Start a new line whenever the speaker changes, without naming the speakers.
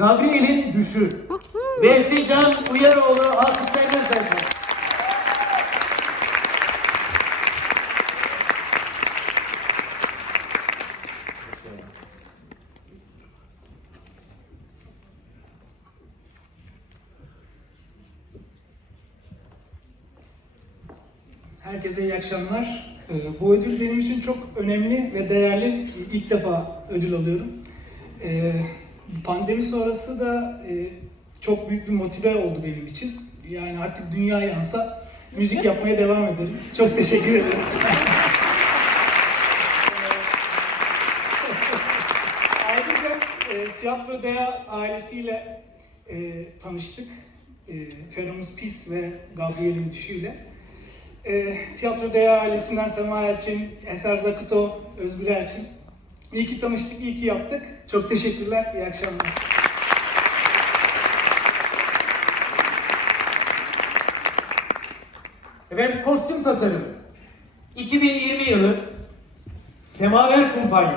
Gabriel'in Düşü. Vehbi Can Uyaroğlu alkışlarınızla efendim.
Herkese iyi akşamlar. Ee, Bu ödül benim için çok önemli ve değerli. İlk defa ödül alıyorum. Pandemi sonrası da e, çok büyük bir motive oldu benim için. Yani artık dünya yansa müzik yapmaya devam ederim. Çok teşekkür ederim. Ayrıca e, Tiyatro Dea ailesiyle e, tanıştık. E, Feromus Pis ve Gabriel'in düşüyle. E, Tiyatro Dea ailesinden Sema Elçin, Eser Zakuto, Özgür Elçin. İyi ki tanıştık, iyi ki yaptık. Çok teşekkürler, iyi akşamlar.
Efendim kostüm tasarımı. 2020 yılı Semaver Kumpanya.